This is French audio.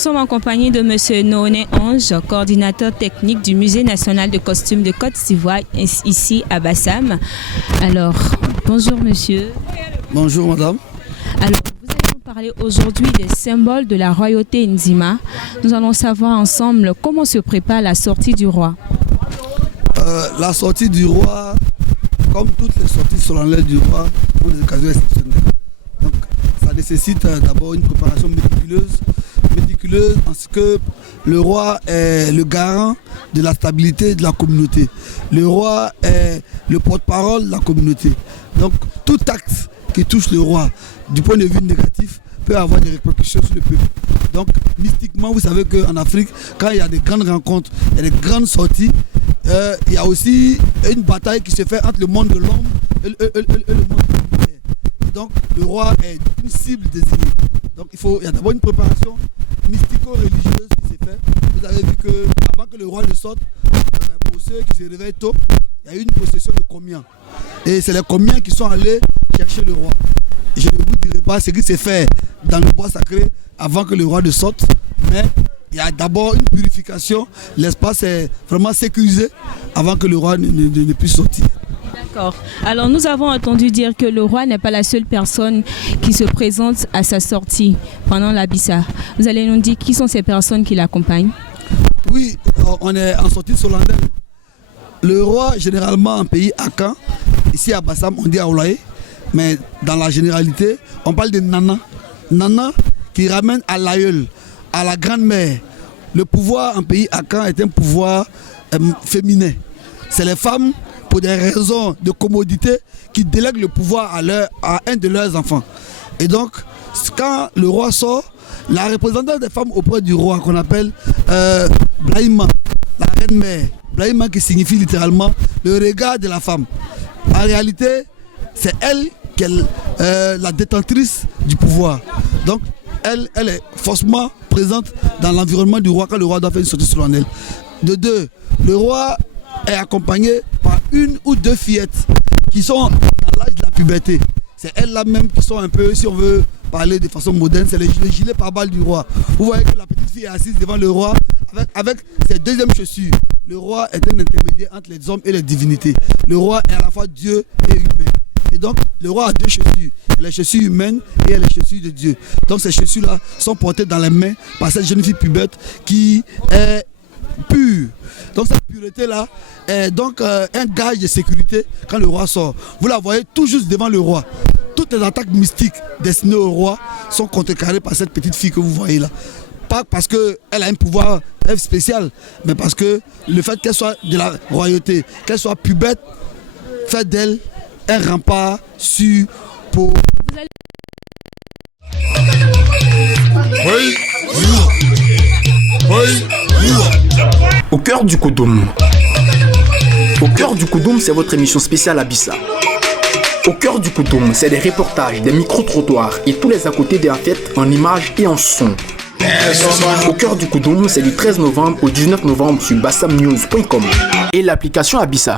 sommes en compagnie de M. Noné Ange, coordinateur technique du Musée national de costumes de Côte d'Ivoire, ici à Bassam. Alors, bonjour monsieur. Bonjour madame. Alors, vous allez nous parler aujourd'hui des symboles de la royauté Nzima. Nous allons savoir ensemble comment se prépare la sortie du roi. La sortie du roi, comme toutes les sorties solennelles du roi, sont des occasions exceptionnelles. Donc, ça nécessite d'abord une préparation méticuleuse en ce que le roi est le garant de la stabilité de la communauté. Le roi est le porte-parole de la communauté. Donc, tout acte qui touche le roi du point de vue négatif peut avoir des répercussions sur le peuple. Donc, mystiquement, vous savez qu'en Afrique, quand il y a des grandes rencontres, il y a des grandes sorties, il y a aussi une bataille qui se fait entre le monde de l'homme et le monde de la lumière. Donc, le roi est une cible désignée. Donc, il y a d'abord une préparation mystico-religieuse qui s'est faite. Vous avez vu qu'avant que le roi ne sorte, pour ceux qui se réveillent tôt, il y a eu une procession de comiens. Et c'est les comiens qui sont allés chercher le roi. Et je ne vous dirai pas ce qui s'est fait dans le bois sacré avant que le roi ne sorte, mais il y a d'abord une purification. L'espace est vraiment sécurisé avant que le roi ne puisse sortir. D'accord. Alors nous avons entendu dire que le roi n'est pas la seule personne qui se présente à sa sortie pendant la Bissa. Vous allez nous dire qui sont ces personnes qui l'accompagnent? Oui, on est en sortie solennelle. Le roi, généralement en pays Akan, ici à Bassam, on dit Aoulaye, mais dans la généralité, on parle de Nana. Nana qui ramène à l'aïeul, à la grand-mère. Le pouvoir en pays Akan est un pouvoir féminin. C'est les femmes, pour des raisons de commodité, qui délèguent le pouvoir à un de leurs enfants. Et donc, quand le roi sort, la représentante des femmes auprès du roi, qu'on appelle Blaïma, la reine-mère, Blaïma qui signifie littéralement le regard de la femme. En réalité, c'est elle qui est la détentrice du pouvoir. Donc, elle est forcément présente dans l'environnement du roi quand le roi doit faire une sortie solennelle. De deux, le roi est accompagné par une ou deux fillettes qui sont dans l'âge de la puberté. C'est elles-là même qui sont un peu, si on veut parler de façon moderne, c'est le gilet pare-balles du roi. Vous voyez que la petite fille est assise devant le roi avec ses deuxièmes chaussures. Le roi est un intermédiaire entre les hommes et les divinités. Le roi est à la fois Dieu et humain. Et donc, le roi a deux chaussures. Les chaussures humaines et les chaussures de Dieu. Donc, ces chaussures-là sont portées dans les mains par cette jeune fille puberte qui est pure. Donc, cette pureté-là est donc un gage de sécurité quand le roi sort. Vous la voyez tout juste devant le roi. Toutes les attaques mystiques destinées au roi sont contrecarrées par cette petite fille que vous voyez là. Pas parce qu'elle a un pouvoir spécial, mais parce que le fait qu'elle soit de la royauté, qu'elle soit puberte, fait d'elle un rempart sûr pour... Au cœur du Koudoum. Au cœur du Koudoum, c'est votre émission spéciale à Bissa. Au cœur du Koudoum, c'est des reportages, des micro-trottoirs et tous les à côté de la fête en images et en son. Au cœur du Koudoum, c'est du 13 novembre au 19 novembre sur bassamnews.com et l'application Abissa.